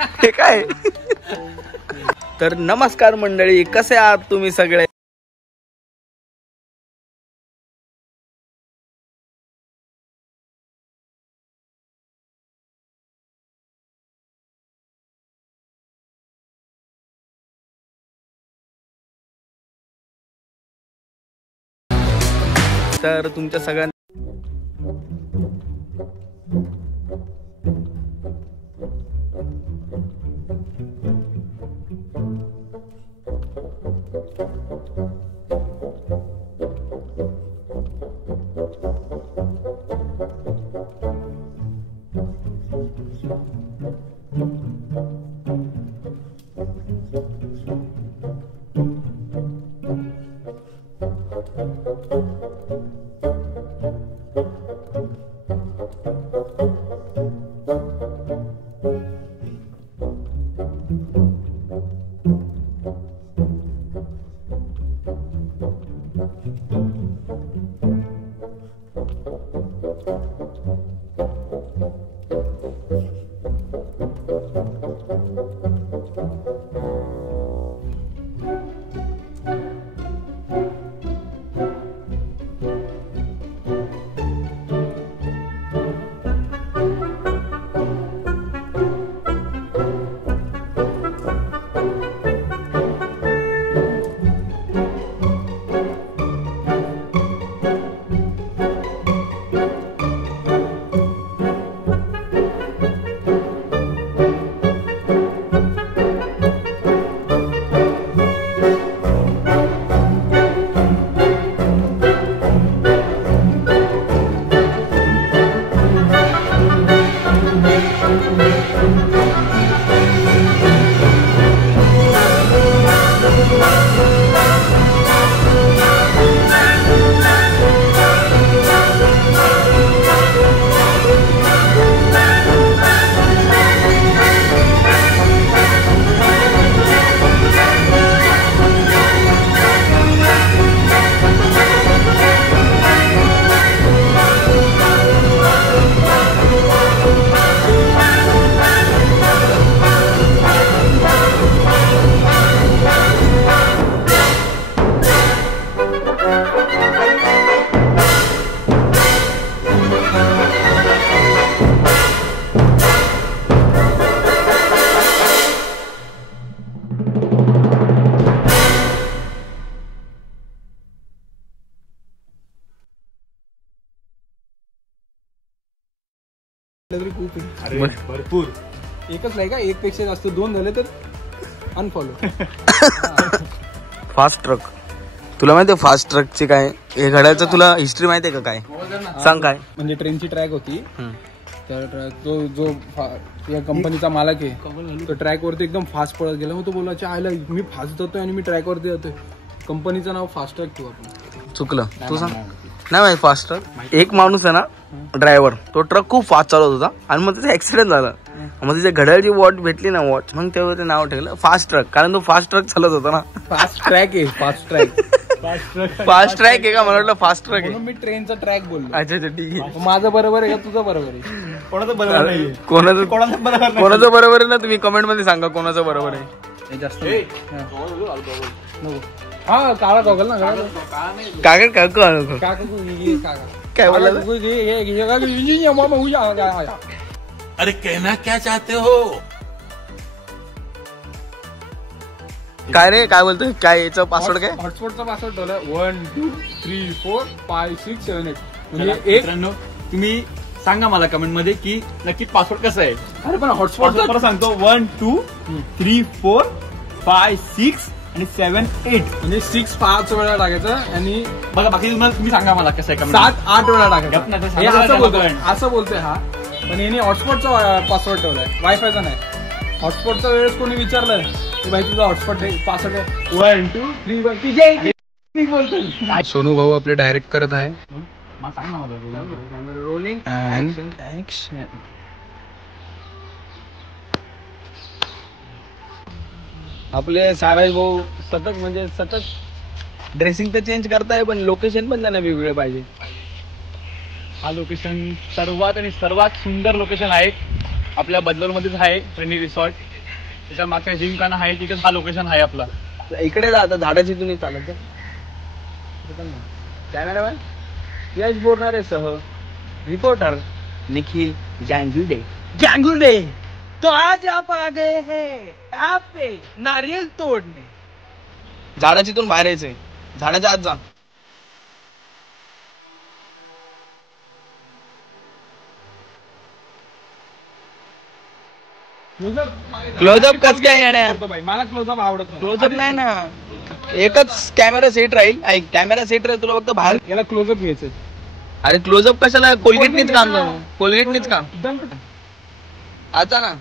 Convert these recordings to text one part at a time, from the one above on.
हे काय? तर नमस्कार मंडळी, कसे आहात तुम्ही सगळे? तर तुमच्या सगळ्यांना भरपूर एकच नाही का, एक पेक्षा जास्त 2 झाले तर अनफॉलो. फास्ट ट्रक, तुला माहिती आहे फास्ट ट्रकची काय हे घड्याळचं तुला हिस्ट्री माहिती आहे का? काय सांग. काय म्हणजे ट्रेनची ट्रॅक होती, तर जो या कंपनीचा मालक आहे तो ट्रॅक वरती एकदम फास्ट पळत गेला. मग तो बोलायचा आयला मी फास्ट जातोय आणि मी ट्रॅक वरती जातोय. कंपनीचं नाव फास्ट ट्रॅक ठेवू आपण. चुकलं तू सांग. नाही माहिती फास्ट ट्रक. एक माणूस आहे ना ड्रायव्हर, तो ट्रक खूप फास्ट चालवत होता आणि मग त्याचा ऍक्सिडेंट झाला. मग तिच्या घड्याळची वॉच भेटली ना, वॉच, मग तेव्हा ते नाव ठेवलं फास्ट ट्रक, कारण तो फास्ट ट्रक चालत होता ना. फास्ट ट्रॅक आहे, फास्ट ट्रॅक. फास्ट ट्रॅक आहे का? मला वाटलं फास्ट ट्रॅक आहे. मी ट्रेनचा ट्रॅक बोललो. अच्छा अच्छा ठीक आहे. माझं बरोबर आहे का तुझं बरोबर आहे? कोणाचं बरोबर नाही. कोणाचं बरोबर आहे ना, तुम्ही कमेंट मध्ये सांगा कोणाचं बरोबर आहे. जास्त हा काळा गॉगल ना, कागद काकू काय बोला? अरे कहना क्या चाहते हो? काय रे काय बोलतोय? काय याचा पासवर्ड काय? हॉटस्पॉटचा पासवर्ड ठेवलाय 1 2 3 4 5 6 7 8. म्हणजे एक तुम्ही सांगा मला कमेंट मध्ये की नक्की पासवर्ड कसं आहे. अरे पण हॉटस्पॉट सांगतो 1 2 3 4 5 6 आणि 7 8. म्हणजे 6 5 वेळा टाकायचं आणि बघा बाकी तुम्ही सांगा मला कसं आहे. 7 8 वेळा टाकायचं असं बोलतोय हा. पण याने हॉटस्पॉटचा पासवर्ड ठेवलाय, वायफायचा नाही. हॉटस्पॉटचा वेळेस कोणी विचारलं की भाई तुझा हॉटस्पॉट पासवर्ड 1 2 3 बोलतो. सोनू भाऊ आपले डायरेक्ट करत आहे. Rolling action. आपले साराज भाऊ सतत ड्रेसिंग तर चेंज करताय, पण लोकेशन पण त्यांना वेगवेगळे पाहिजे. हा लोकेशन सर्वात सुंदर लोकेशन आहे. आपल्या बदलोरमध्येच आहे ट्रेनी रिसॉर्ट. त्याच्या मागच्या जिमखाना आहे तिथेच हा लोकेशन आहे आपला. इकडे जा आता झाडाची तुम्ही चालत कॅमेरामॅन यश बोरणारे सह रिपोर्टर निखिल जँगुडे. जँगुडे तो आज आप आ गए हैं यहाँ पे नारियल तोड़ने. झाडाची इथून बाहेर यायचंय. झाडाच्या आत जा. क्लोजअप कस काय येणार? मला क्लोजअप आवडत नाही. क्लोजअप नाही ना, एकच कॅमेरा सेट राहील. ऐक कॅमेरा सेट राहील, तुला फक्त बाहेर. याला क्लोजअप घ्यायचं. अरे क्लोजअप कशाला? कोलगेटनीच काम जाऊ. कोलगेटनीच काम. आता ना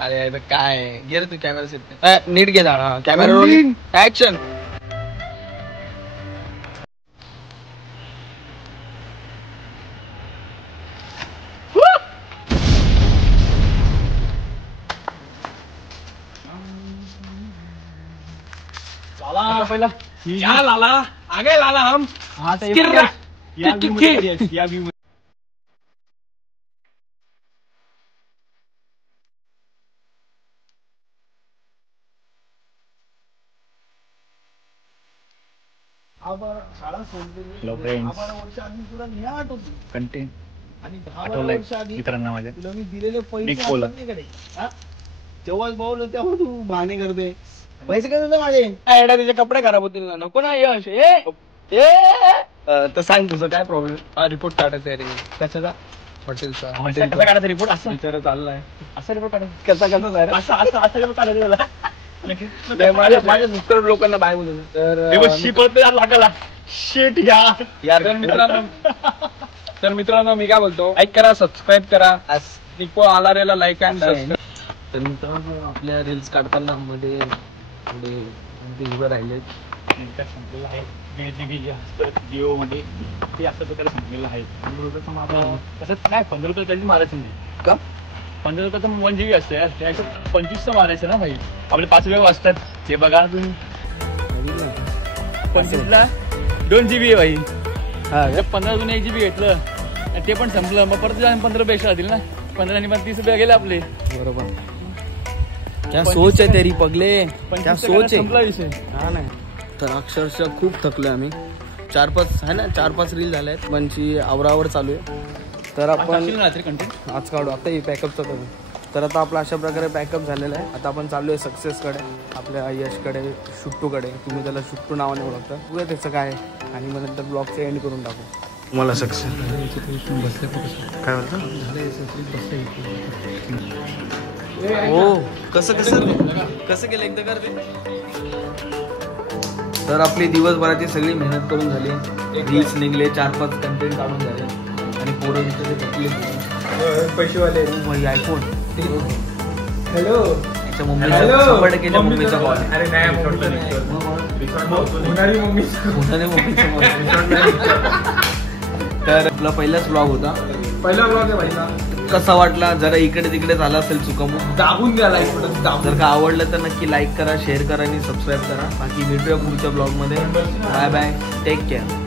अरे काय घे रे तू कॅमेरा सेट नीट घे. झाडा कॅमेरा ऍक्शन. पहिला क्या लाला आगे लाला हम कंटेंट आठवलंय मित्रांना माझ्या मी दिलेले Nick Pola. तेव्हा भाऊ तेव्हा तू भाने करते. पैसे काय तुझं माझे त्याचे कपडे खराब होतील ना. नको ना यश. तर सांग तुझं काय प्रॉब्लेम. रिपोर्ट काढायचा आहे रे. कशाचा? हॉटेलचा. कसा काढायचा रिपोर्ट असं विचार चाललाय. असा रिपोर्ट काढायचा कसा जायला असं रिपोर्ट काढायचा मला. माझ्या मिस्टर लोकांना बाय बोलत. तर शिपत लागायला शेट यार. तर मित्रांनो मी काय बोलतो, लाईक करा, सबस्क्राईब करा. निको आलारेला लाईक अँड सबस्क्राईब. तर मित्रांनो आपल्या रील्स काढताना मध्ये थोडे उभं राहिले. संपलेलं आहे जिओ मध्ये ते असं प्रकारे संपलेलं आहे. कसं काय 15 रुपये कधी मारायचं नाही का? 15 रुपयाचं 1 GB असतं यार. त्याचं 25चं मारायचं ना भाई. आपले 5 रुपये वाजतात. ते बघा 25ला 2 GB आहे भाई. 15 जुने 1 GB घेतलं आणि ते पण संपलं. मग परत 15 रुपये एक्स्ट्रा राहतील ना. 15 आणि 30 रुपये गेले आपले. बरोबर. क्या सोच आहे तेरी पगले. क्या सोच आहे. संपला विषय. हा नाही तर अक्षरशः खूप थकलोय आम्ही. 4-5 आहे ना 4-5 रील झाल्या आहेत. म्हणजे आवरावर चालू आहे. तर आपण कंटेंट आज काढू. आता हे पॅकअपचं करू. तर आता आपला अशा प्रकारे पॅकअप झालेला आहे. आता आपण चालू आहे सक्सेसकडे, आपल्या यशकडे, शुट्टूकडे. तुम्ही त्याला शुट्टू नावाने ओळखता. पुढे त्याचं काय आहे आणि मग नंतर ब्लॉगचं एंड करून टाकू. तुम्हाला सक्सेस काय बोलतो. हो कसं केलं एकदा करते. तर आपली दिवसभराची सगळी मेहनत करून झाली. रील्स निघले, 4-5 कंटेंट काढून झाले आणि पोरं थकले. पैसेवाले आयफोन. हॅलो त्याच्या मम्मीचा 100% मम्मीचा कॉल. अरे नाही मम्मी. तर आपला पहिलाच ब्लॉग होता. पहिला ब्लॉग आहे भाई ना. कसा वाटला जरा इकडे तिकडे झाला असेल चुकामूक दाबून द्या लाईक बटन. जर का आवडलं तर नक्की लाईक करा, शेअर करा आणि सबस्क्राईब करा. बाकी भेटूया पुढच्या ब्लॉग मध्ये. Bye bye. Take care.